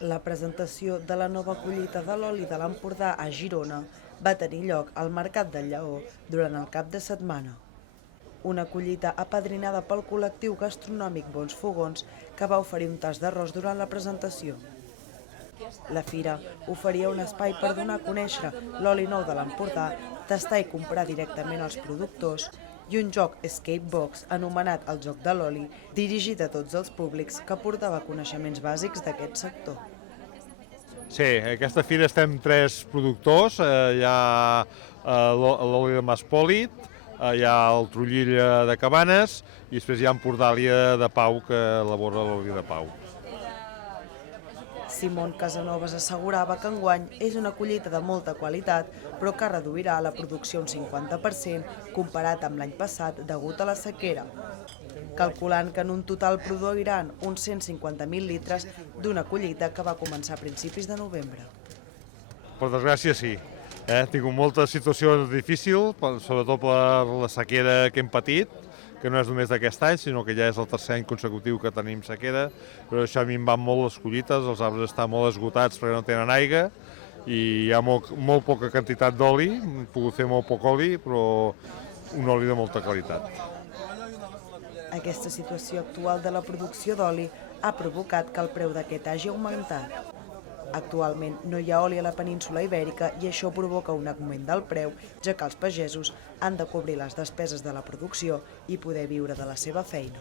La presentació de la nova collita de l'oli de l'Empordà a Girona va tenir lloc al Mercat del Lleó durant el cap de setmana. Una collita apadrinada pel col·lectiu gastronòmic Bons Fogons que va oferir un tas d'arròs durant la presentació. La fira oferia un espai per donar a conèixer l'oli nou de l'Empordà, tastar i comprar directament als productors i un joc Escape Box anomenat el Joc de l'Oli, dirigit a tots els públics que portava coneixements bàsics d'aquest sector. Sí, a aquesta fira estem 3 productors, hi ha l'oli de Maspòlit, hi ha el Trullilla de Cabanes i després hi ha Empordàlia de Pau que elabora l'oli de Pau. Simón Casanovas assegurava que enguany és una collita de molta qualitat, però que reduirà la producció un 50% comparat amb l'any passat degut a la sequera, calculant que en un total produiran uns 150.000 litres d'una collita que va començar a principis de novembre. Per desgràcia sí, he tingut moltes situacions difícils, sobretot per la sequera que hem patit, que no és només d'aquest any, sinó que ja és el tercer any consecutiu que tenim sequera, però això a mi em van molt les collites, els arbres estan molt esgotats perquè no tenen aigua i hi ha molt poca quantitat d'oli, hem pogut fer molt poc oli, però un oli de molta qualitat. Aquesta situació actual de la producció d'oli ha provocat que el preu d'aquest hagi augmentat. Actualment no hi ha oli a la península Ibèrica i això provoca un augment del preu, ja que els pagesos han de cobrir les despeses de la producció i poder viure de la seva feina.